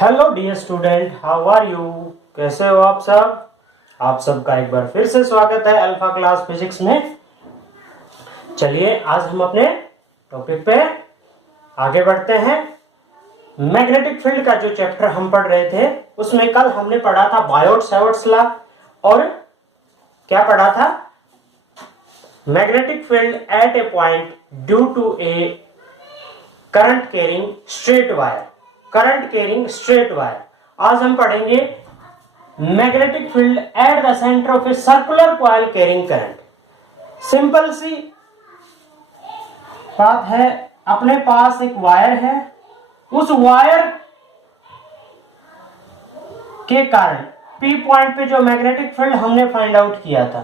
Hello dear student, how are you. कैसे हो आप सब। आप सबका एक बार फिर से स्वागत है अल्फा क्लास फिजिक्स में। चलिए आज हम अपने टॉपिक पे आगे बढ़ते हैं। मैग्नेटिक फील्ड का जो चैप्टर हम पढ़ रहे थे उसमें कल हमने पढ़ा था बायोट-सैवर्ट्स लॉ और क्या पढ़ा था, magnetic field at a point due to a current carrying straight wire. Current carrying straight wire. आज हम पढ़ेंगे magnetic field at the centre of a circular coil carrying current. Simple सी बात है, अपने पास एक वायर है, उस वायर के कारण पी पॉइंट पे जो मैग्नेटिक फील्ड हमने फाइंड आउट किया था,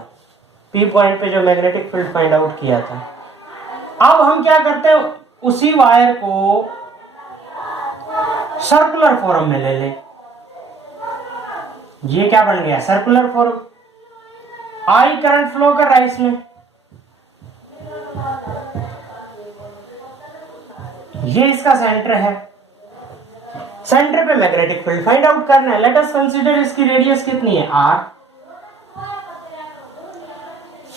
पी पॉइंट पे जो मैग्नेटिक फील्ड फाइंड आउट किया था, अब हम क्या करते हैं, उसी वायर को सर्कुलर फॉर्म में ले लें। ये क्या बन गया, circular form. I current flow कर रहा है इसमें, ये इसका सेंटर है। सेंटर पे मैग्नेटिक फील्ड फाइंड आउट करना है। लेट अस कंसीडर इसकी रेडियस कितनी है, आर।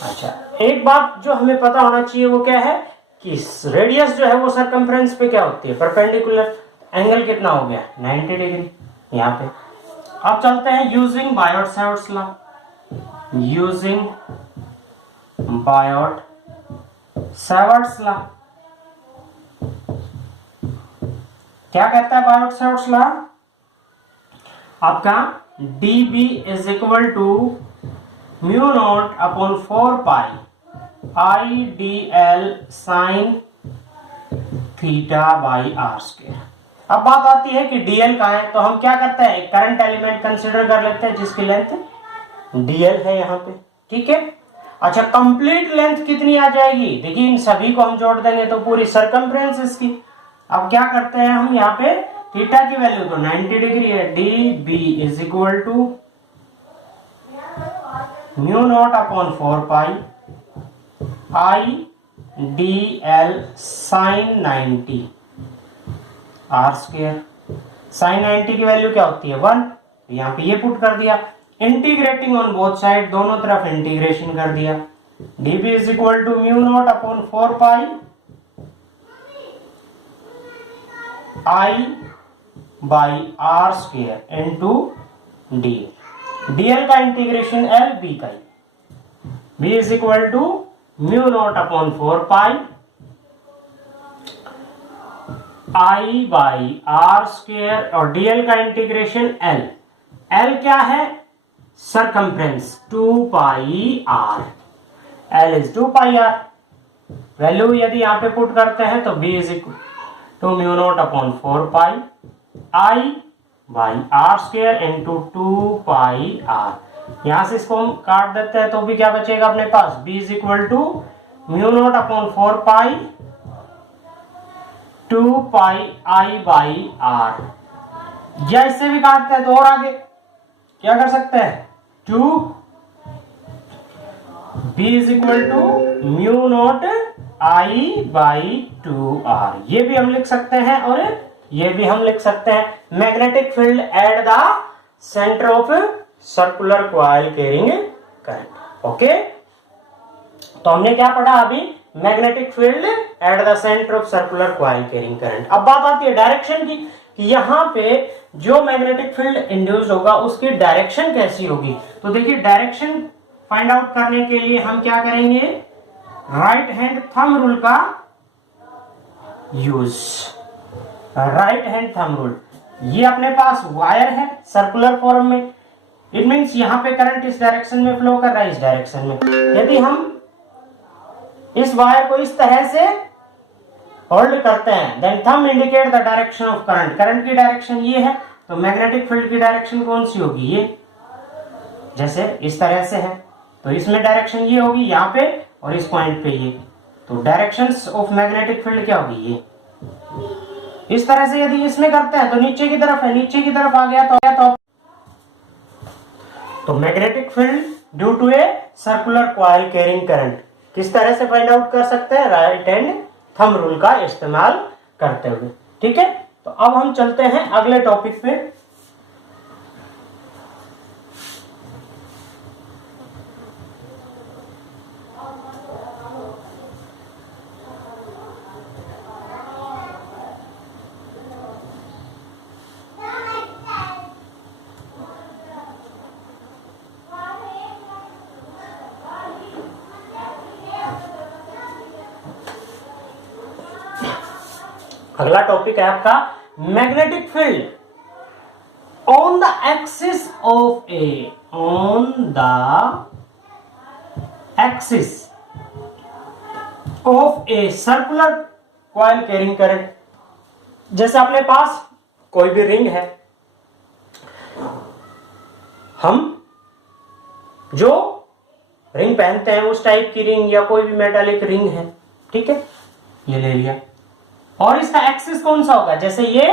अच्छा, एक बात जो हमें पता होना चाहिए वो क्या है कि रेडियस जो है वो सरकमफ्रेंस पे क्या होती है, परपेंडिकुलर। एंगल कितना हो गया, 90 डिग्री यहां पे। अब चलते हैं using Biot Savart's law. Using Biot Savart's law क्या कहता है बायोट-सैवर्ट्स लॉ, आपका dB is equal to mu naught upon 4 pi I d l sine theta by r square. अब बात आती है कि dl का है, तो हम क्या करते हैं, एक करंट एलिमेंट कंसीडर कर लेते हैं जिसकी लेंथ dl है यहाँ पे, ठीक है। अच्छा, कंप्लीट लेंथ कितनी आ जाएगी, देखिए इन सभी को हम जोड़ देंगे तो पूरी सरकमफ्रेंस इसकी। अब क्या करते हैं हम, यहाँ पे थीटा की वैल्यू तो 90 डिग्री है, dB is equal to mu naught upon 4 pi I d l sine 90 r square. Sine 90 की वैल्यू क्या होती है, 1। यहाँ पे ये पुट कर दिया, इंटीग्रेटिंग ऑन बोथ साइड, दोनों तरफ इंटीग्रेशन कर दिया। dB is equal to mu naught upon 4 pi I by r square into dl। dl का इंटीग्रेशन l, b का b is equal to mu naught upon 4 pi I by r square और dl का integration l। l क्या है, circumference 2 pi r। l is 2 pi r। Value यदि यहां पे put करते हैं तो b is equal to mu naught upon 4 pi I by r square into 2 pi r। यहां से इसको हम काट देते हैं तो भी क्या बचेगा अपने पास, b is equal to mu naught upon 4 pi 2 pi I by r. या इससे भी काटते हैं तो और आगे क्या कर सकते हैं, 2 b is equal to mu naught I by 2r। ये भी हम लिख सकते हैं और ये भी हम लिख सकते हैं। Magnetic field at the centre of circular coil carrying current. Okay, तो हमने क्या पढ़ा अभी, magnetic field at the centre of circular coil carrying current. अब बात आती है डायरेक्शन की, कि यहां पे जो मैग्नेटिक फील्ड इंड्यूस होगा उसकी डायरेक्शन कैसी होगी। तो देखिए, डायरेक्शन फाइंड आउट करने के लिए हम क्या करेंगे, राइट हैंड थंब रूल का use. Right hand thumb rule, ये अपने पास वायर है सर्कुलर फॉर्म में, इट मींस यहां पे करंट इस डायरेक्शन में फ्लो कर रहा है, इस डायरेक्शन में। यदि हम इस वायर को इस तरह से होल्ड करते हैं, then thumb indicate the direction of current. Current की डायरेक्शन ये है, तो मैग्नेटिक फील्ड की डायरेक्शन कौन सी होगी, ये जैसे इस तरह से है तो इसमें डायरेक्शन ये होगी यहाँ पे और इस पॉइंट पे ये, तो डायरेक्शंस ऑफ मैग्नेटिक फील्ड क्या होगी, ये इस तरह से। यदि इसमें करते हैं तो नीचे की तरफ है, नीचे की तरफ आ गया तो magnetic field due to a circular coil carrying current किस तरह से फाइंड आउट कर सकते हैं, राइट हैंड थंब रूल का इस्तेमाल करते हुए, ठीक है। तो अब हम चलते हैं अगले टॉपिक पे। अगला टॉपिक है आपका magnetic field on the axis of A, on the axis of a circular coil carrying current. जैसे अपने पास कोई भी रिंग है, हम जो रिंग पहनते हैं उस टाइप की रिंग या कोई भी मेटालिक रिंग है, ठीक है, ये ले लिया, और इसका एक्सिस कौन सा होगा, जैसे ये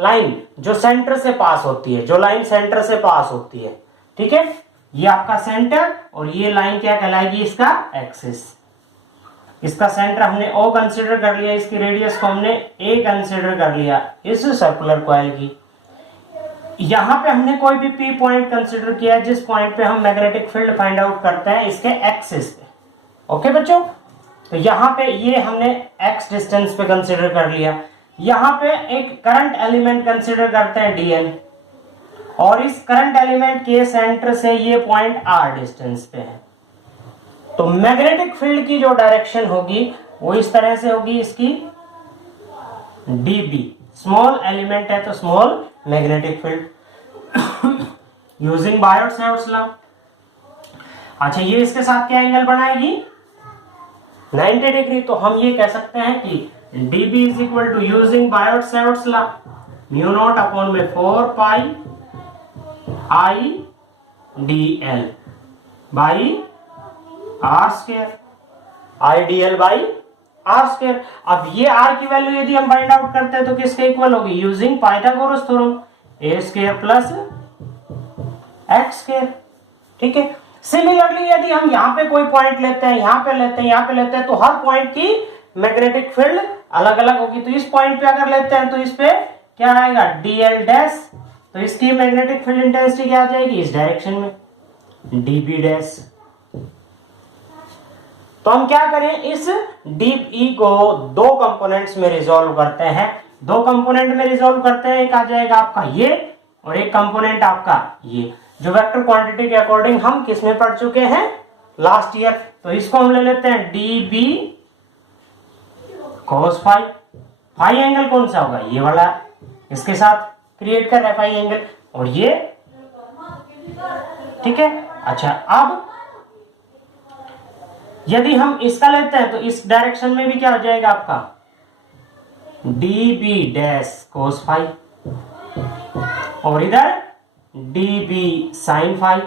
लाइन जो सेंटर से पास होती है, जो लाइन सेंटर से पास होती है, ठीक है, ये आपका सेंटर और ये लाइन क्या कहलाएगी, इसका एक्सिस। इसका सेंटर हमने O कंसीडर कर लिया, इसकी रेडियस को हमने A कंसीडर कर लिया इस सर्कुलर कॉइल की। यहां पे हमने कोई भी P पॉइंट कंसीडर किया जिस पॉइंट पे हम मैग्नेटिक फील्ड फाइंड आउट करते हैं इसके एक्सिस पे। ओके बच्चों, तो यहां पे ये हमने x डिस्टेंस पे कंसीडर कर लिया। यहां पे एक करंट एलिमेंट कंसीडर करते हैं dn, और इस करंट एलिमेंट के सेंटर से ये पॉइंट r डिस्टेंस पे है। तो मैग्नेटिक फील्ड की जो डायरेक्शन होगी वो इस तरह से होगी, इसकी dB, स्मॉल एलिमेंट है तो small magnetic field using Biot Savart's law. अच्छा, ये इसके साथ क्या एंगल बनाएगी, 90 डिग्री। तो हम ये कह सकते हैं कि dB is equal to using Biot Savart's law mu naught upon में 4 pi I dl by r square, I dl by r square. अब ये r की वैल्यू यदि हम फाइंड आउट करते हैं तो किसके इक्वल होगी, using Pythagoras theorem, a square plus x square, ठीक है। सिमिलरली यदि हम यहाँ पे कोई पॉइंट लेते हैं, यहाँ पे लेते हैं, यहाँ पे लेते हैं, तो हर पॉइंट की मैग्नेटिक फील्ड अलग अलग होगी। तो इस पॉइंट पे अगर लेते हैं तो इस पे क्या आएगा, dl डैश, तो इसकी मैग्नेटिक फील्ड इंटेंसिटी क्या आ जाएगी, इस डायरेक्शन में dB डैश। तो हम क्या करें, इस dB को दो कंपोनेंट्स में रिजॉल्व करते हैं। दो कंपोनेंट में रिजॉल्व करते हैं, एक आ जाएगा आपका ये और एक कंपोनेंट आपका ये, जो वेक्टर क्वांटिटी के अकॉर्डिंग हम किस में पढ़ चुके हैं, लास्ट ईयर। तो इसको हम ले लेते हैं dB cos phi. Phi angle कौन सा होगा, ये वाला, इसके साथ क्रिएट कर रहा है फाई एंगल, और ये, ठीक है। अच्छा, अब यदि हम इसका लेते हैं तो इस डायरेक्शन में भी क्या हो जाएगा आपका dB डैश cos फाई, और इधर dB sin phi,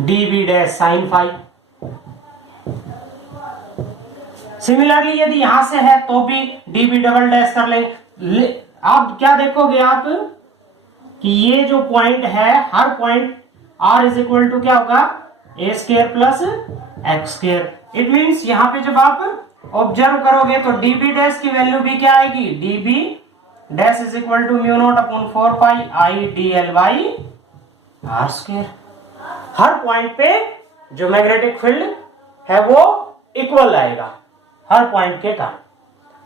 dB dash sin phi. Similarly यदि यहां से है तो भी dB डबल डैश कर लेंगे। आप क्या देखोगे आप कि ये जो पॉइंट है, हर point r is equal to क्या होगा, a square plus x square. It means यहां पे जब आप ऑब्जर्व करोगे तो dB डैश की वैल्यू भी क्या आएगी, dB dash is equal to mu naught upon 4 pi I dl by r square. हर पॉइंट पे जो मैग्नेटिक फील्ड है वो इक्वल आएगा हर पॉइंट के कारण।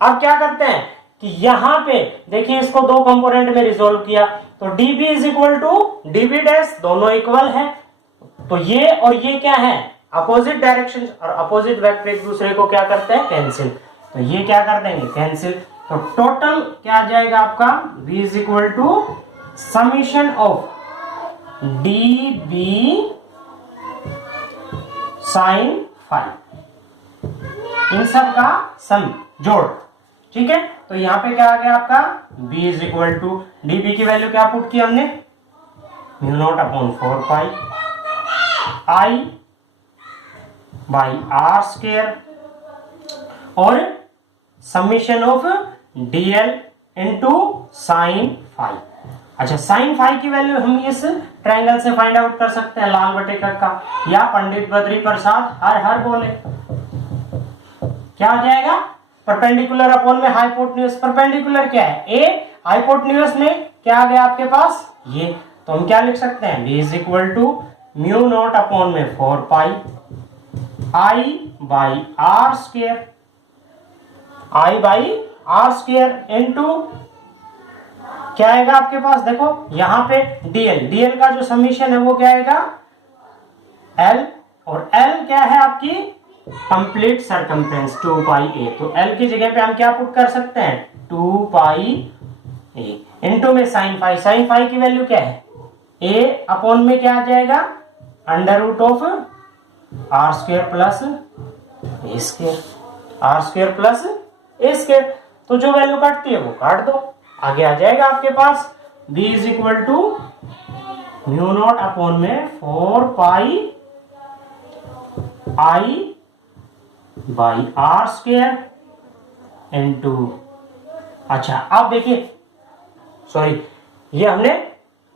अब क्या करते हैं कि यहां पे देखिए, इसको दो कंपोनेंट में रिजोल्व किया तो dB is equal to dB dash, दोनों इक्वल है। तो ये और ये क्या है, अपोजिट डायरेक्शन, और अपोजिट वेक्टर एक दूसरे को क्या करते हैं, कैंसिल। तो ये क्या कर देंगे, कैंसिल। तो टोटल क्या आ जाएगा आपका, V is equal to summation of dB sin phi, इन सब का सम, जोड़, ठीक है। तो यहां पे क्या आ गया आपका, B is equal to dB की वैल्यू क्या पुट की हमने, mu naught upon 4 pi I by r square, और summation of dl into sin फाई। अच्छा, sin फाई की वैल्यू हम इस ट्रायंगल से फाइंड आउट कर सकते हैं, लाल बटेकक का, या पंडित बद्री प्रसाद हर हर बोले। क्या हो जाएगा, परपेंडिकुलर अपॉन में हाइपोटेन्यूज। परपेंडिकुलर क्या है? ए, हाइपोटेन्यूज में क्या आ गया आपके पास? ये। तो हम क्या लिख सकते हैं? b is equal to mu naught upon में 4 pi I by r square, I by r square into क्या आएगा आपके पास? देखो यहां पे डीएल का जो समीशन है वो क्या आएगा? एल, और एल क्या है आपकी? कंप्लीट सरकमफ्रेंस 2 पाई ए। तो एल की जगह पे हम क्या पुट कर सकते हैं? 2 पाई ए इंटू में साइन फाई। साइन फाई की वैल्यू क्या है? ए अपॉन में क्या आ जाएगा? Under root of r square plus a square, r square plus a square. तो जो वैल्यू काटती है वो काट दो, आगे आ जाएगा आपके पास b is equal to mu naught upon में 4 pi I by r square into, अच्छा आप देखिए, सॉरी ये हमने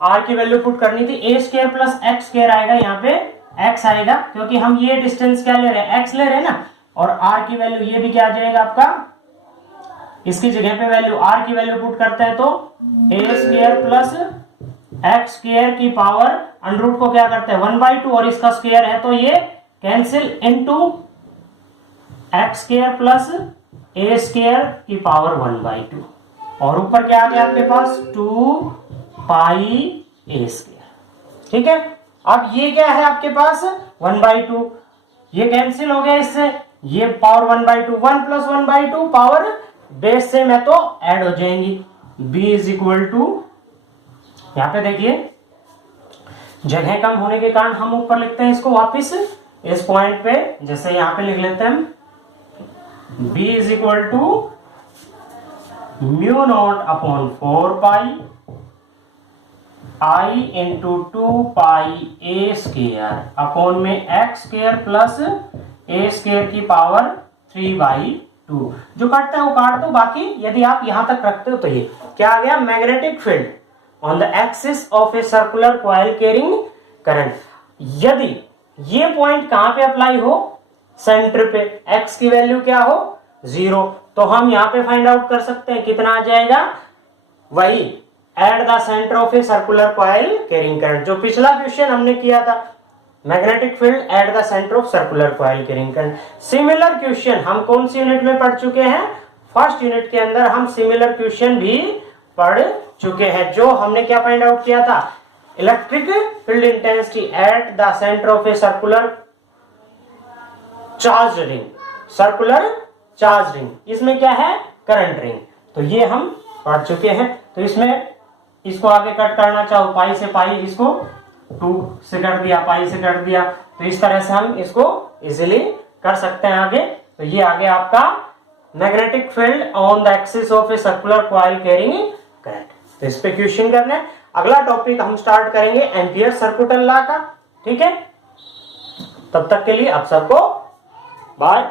r की वैल्यू पुट करनी थी, a square plus x square आएगा, यहाँ पे x आएगा क्योंकि हम ये डिस्टेंस क्या ले रहे हैं? x ले रहे हैं ना। और r की वैल्यू ये भी क्या आ जाएगा आपका? इसकी जगह पे वैल्यू r की वैल्यू पुट करते हैं तो a square plus x square की पावर अंडर रूट को क्या करते हैं? 1/2, और इसका स्क्वायर है तो ये cancel into x square plus a square की पावर 1/2, और ऊपर क्या आ गया आपके पास? 2 पाई ए स्क्वायर। ठीक है, अब ये क्या है आपके पास? 1/2, ये कैंसिल हो गया इससे, ये पावर 1/2, 1 प्लस 1/2 पावर बेस से मैं तो ऐड हो जाएंगी। b इज इक्वल टू, यहां पे देखिए जगह कम होने के कारण हम ऊपर लिखते हैं इसको वापस इस पॉइंट पे, जैसे यहां पे लिख लेते हैं हम b is equal to mu naught upon 4 pi I into 2 pi a square upon में x square plus a square की पावर 3/2। जो काटता है वो काट दो, बाकी यदि आप यहां तक रखते हो तो ये क्या आ गया? Magnetic field on the axis of a circular coil carrying current. यदि ये पॉइंट कहां पे अप्लाई हो? सेंटर पे, x की वैल्यू क्या हो? 0, तो हम यहां पे फाइंड आउट कर सकते हैं कितना आ जाएगा? वही eight the centre of a circular coil carrying current, जो पिछला क्वेश्चन हमने किया था, magnetic field at the centre of circular coil carrying current. Similar question हम कौन सी यूनिट में पढ़ चुके हैं? फर्स्ट यूनिट के अंदर हम सिमिलर क्वेश्चन भी पढ़ चुके हैं, जो हमने क्या फाइंड आउट किया था? Electric field intensity at the centre of a circular charge ring, circular charge ring, इसमें क्या है? Current ring. तो ये हम पढ़ चुके हैं। तो इसमें इसको आगे कट करना चाहो पाई से पाई, इसको 2 से कर दिया, पाई से कर दिया, तो इस तरह से हम इसको इजीली कर सकते हैं आगे। तो ये आगे आपका magnetic field on the axis of a circular coil carrying current. तो इस पे क्वेश्चन करना है। अगला टॉपिक हम स्टार्ट करेंगे एम्पियर सर्कुलर लॉ का। ठीक है, तब तक के लिए आप सबको बाय।